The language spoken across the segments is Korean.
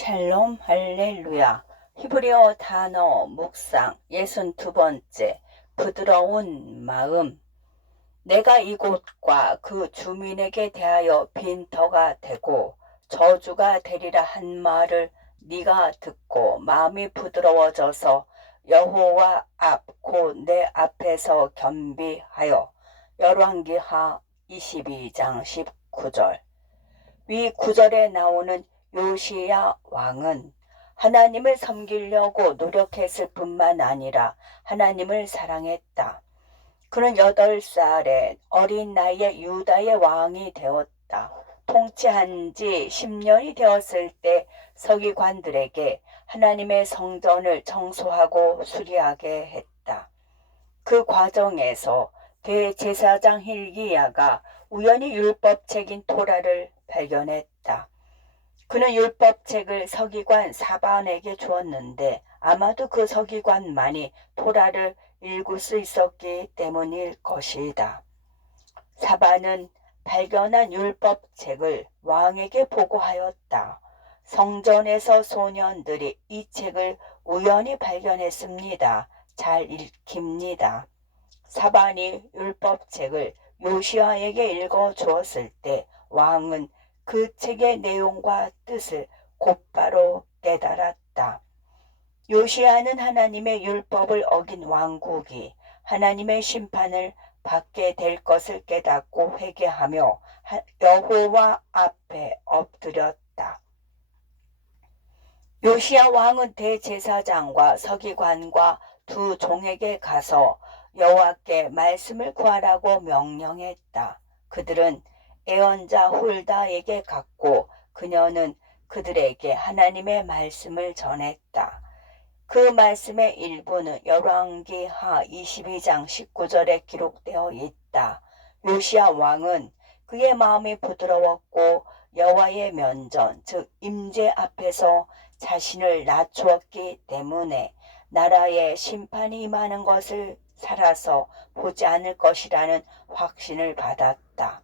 샬롬 할렐루야. 히브리어 단어 묵상 62번째. 부드러운 마음. 내가 이곳과 그 주민에게 대하여 빈터가 되고 저주가 되리라 한 말을 네가 듣고 마음이 부드러워져서 여호와 앞 곧 내 앞에서 겸비하여. 열왕기하 22장 19절. 위 구절에 나오는 요시야 왕은 하나님을 섬기려고 노력했을 뿐만 아니라 하나님을 사랑했다. 그는 8살의 어린 나이에 유다의 왕이 되었다. 통치한 지 10년이 되었을 때 서기관들에게 하나님의 성전을 청소하고 수리하게 했다. 그 과정에서 대제사장 hil기야가 우연히 율법책인 토라를 발견했다. 그는 율법책을 서기관 사반에게 주었는데 아마도 그 서기관만이 토라를 읽을 수 있었기 때문일 것이다. 사반은 발견한 율법책을 왕에게 보고하였다. 성전에서 소년들이 이 책을 우연히 발견했습니다. 잘 읽힙니다. 사반이 율법책을 요시야에게 읽어 주었을 때 왕은 그 책의 내용과 뜻을 곧바로 깨달았다. 요시야는 하나님의 율법을 어긴 왕국이 하나님의 심판을 받게 될 것을 깨닫고 회개하며 여호와 앞에 엎드렸다. 요시야 왕은 대제사장과 서기관과 두 종에게 가서 여호와께 말씀을 구하라고 명령했다. 그들은 예언자 훌다에게 갔고 그녀는 그들에게 하나님의 말씀을 전했다. 그 말씀의 일부는 열왕기하 22장 19절에 기록되어 있다. 요시야 왕은 그의 마음이 부드러웠고 여호와의 면전 즉 임재 앞에서 자신을 낮추었기 때문에 나라에 심판이 임하는 것을 살아서 보지 않을 것이라는 확신을 받았다.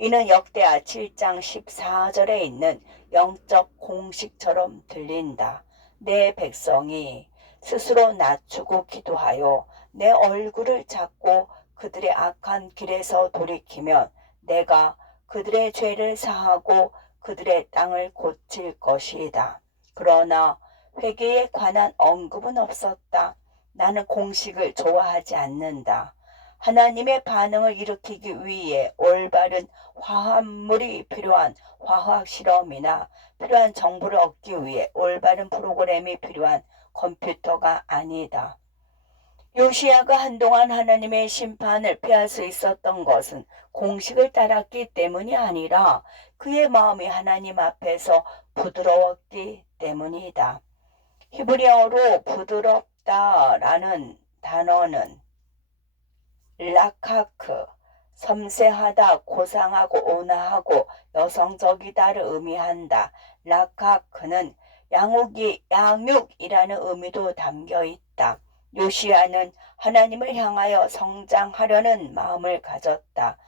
이는 역대하 7장 14절에 있는 영적 공식처럼 들린다. 내 백성이 스스로 낮추고 기도하여 내 얼굴을 찾고 그들의 악한 길에서 돌이키면 내가 그들의 죄를 사하고 그들의 땅을 고칠 것이다. 그러나 회개에 관한 언급은 없었다. 나는 공식을 좋아하지 않는다. 하나님의 반응을 일으키기 위해 올바른 화합물이 필요한 화학 실험이나 필요한 정보를 얻기 위해 올바른 프로그램이 필요한 컴퓨터가 아니다. 요시야가 한동안 하나님의 심판을 피할 수 있었던 것은 공식을 따랐기 때문이 아니라 그의 마음이 하나님 앞에서 부드러웠기 때문이다. 히브리어로 부드럽다라는 단어는 락하크, 섬세하다, 고상하고 온화하고 여성적이다를 의미한다. 락하크는 양육이라는 의미도 담겨 있다. 요시야는 하나님을 향하여 성장하려는 마음을 가졌다.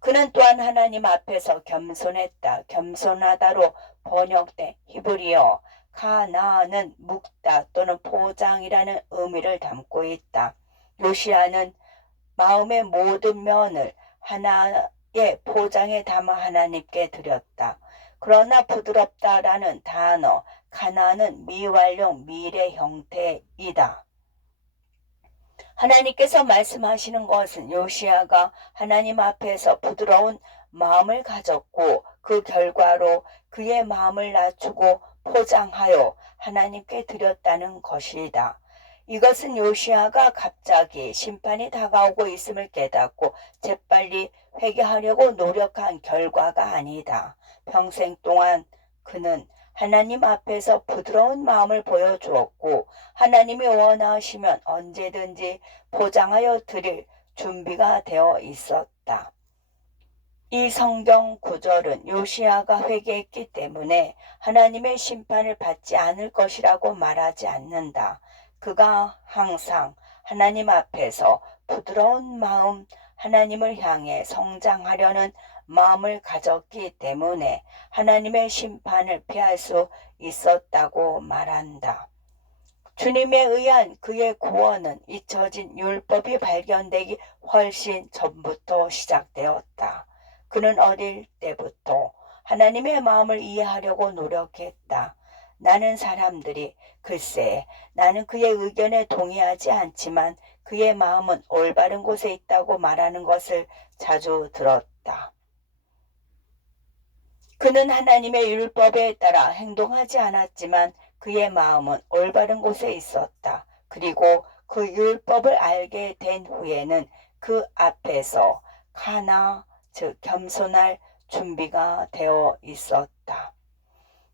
그는 또한 하나님 앞에서 겸손했다. 겸손하다로 번역된 히브리어 카나는 묵다 또는 포장이라는 의미를 담고 있다. 요시야는 마음의 모든 면을 하나의 포장에 담아 하나님께 드렸다. 그러나 부드럽다라는 단어 카나는 미완료 미래 형태이다. 하나님께서 말씀하시는 것은 요시야가 하나님 앞에서 부드러운 마음을 가졌고 그 결과로 그의 마음을 낮추고 포장하여 하나님께 드렸다는 것이다. 이것은 요시야가 갑자기 심판이 다가오고 있음을 깨닫고 재빨리 회개하려고 노력한 결과가 아니다. 평생 동안 그는 하나님 앞에서 부드러운 마음을 보여주었고 하나님이 원하시면 언제든지 포장하여 드릴 준비가 되어 있었다. 이 성경 구절은 요시야가 회개했기 때문에 하나님의 심판을 받지 않을 것이라고 말하지 않는다. 그가 항상 하나님 앞에서 부드러운 마음, 하나님을 향해 성장하려는 마음을 가졌기 때문에 하나님의 심판을 피할 수 있었다고 말한다. 주님에 의한 그의 구원은 잊혀진 율법이 발견되기 훨씬 전부터 시작되었다. 그는 어릴 때부터 하나님의 마음을 이해하려고 노력했다. 나는 사람들이 글쎄 나는 그의 의견에 동의하지 않지만 그의 마음은 올바른 곳에 있다고 말하는 것을 자주 들었다. 그는 하나님의 율법에 따라 행동하지 않았지만 그의 마음은 올바른 곳에 있었다. 그리고 그 율법을 알게 된 후에는 그 앞에서 가나 즉 겸손할 준비가 되어 있었다.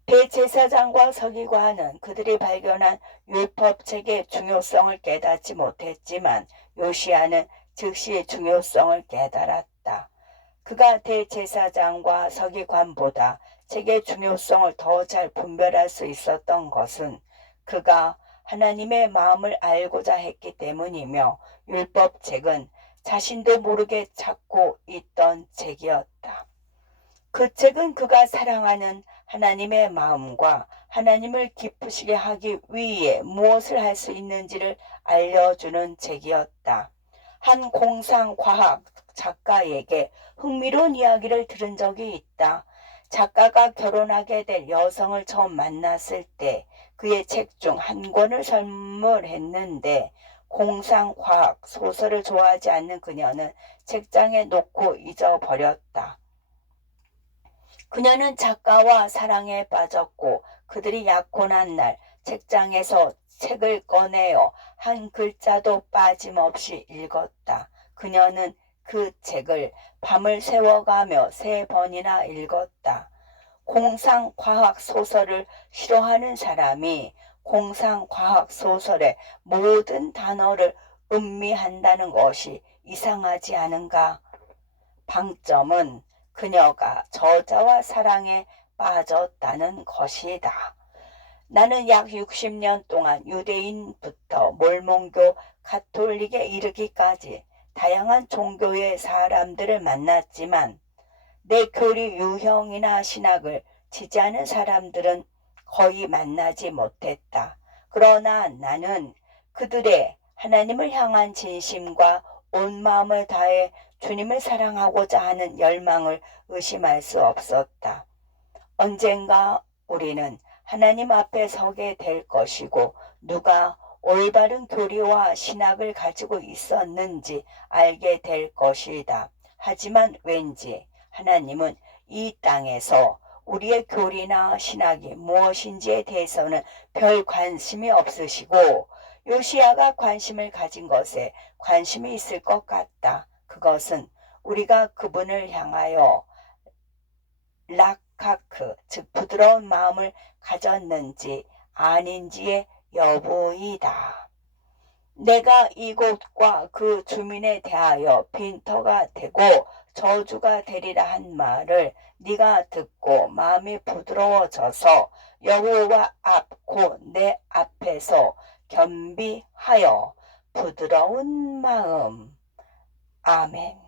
대제사장과 서기관은 그들이 발견한 율법책의 중요성을 깨닫지 못했지만 요시야는 즉시 중요성을 깨달았다. 그가 대제사장과 서기관보다 책의 중요성을 더 잘 분별할 수 있었던 것은 그가 하나님의 마음을 알고자 했기 때문이며 율법책은 자신도 모르게 찾고 있던 책이었다. 그 책은 그가 사랑하는 하나님의 마음과 하나님을 기쁘시게 하기 위해 무엇을 할 수 있는지를 알려주는 책이었다. 한 공상과학 작가에게 흥미로운 이야기를 들은 적이 있다. 작가가 결혼하게 될 여성을 처음 만났을 때 그의 책 중 한 권을 선물했는데 공상과학 소설을 좋아하지 않는 그녀는 책장에 놓고 잊어버렸다. 그녀는 작가와 사랑에 빠졌고 그들이 약혼한 날 책장에서 책을 꺼내어 한 글자도 빠짐없이 읽었다. 그녀는 그 책을 밤을 새워가며 3번이나 읽었다. 공상과학 소설을 싫어하는 사람이 공상과학 소설의 모든 단어를 음미한다는 것이 이상하지 않은가? 방점은 그녀가 저자와 사랑에 빠졌다는 것이다. 나는 약 60년 동안 유대인부터 몰몬교, 가톨릭에 이르기까지 다양한 종교의 사람들을 만났지만 내 교리 유형이나 신학을 지지하는 사람들은 거의 만나지 못했다. 그러나 나는 그들의 하나님을 향한 진심과 온 마음을 다해 주님을 사랑하고자 하는 열망을 의심할 수 없었다. 언젠가 우리는 하나님 앞에 서게 될 것이고 누가 올바른 교리와 신학을 가지고 있었는지 알게 될 것이다. 하지만 왠지 하나님은 이 땅에서 우리의 교리나 신학이 무엇인지에 대해서는 별 관심이 없으시고 요시야가 관심을 가진 것에 관심이 있을 것 같다. 그것은 우리가 그분을 향하여 락카크 즉 부드러운 마음을 가졌는지 아닌지의 여부이다. 내가 이곳과 그 주민에 대하여 빈터가 되고 저주가 되리라 한 말을 네가 듣고 마음이 부드러워져서 여호와 앞 곧 내 앞에서 겸비하여 부드러운 마음. 아멘.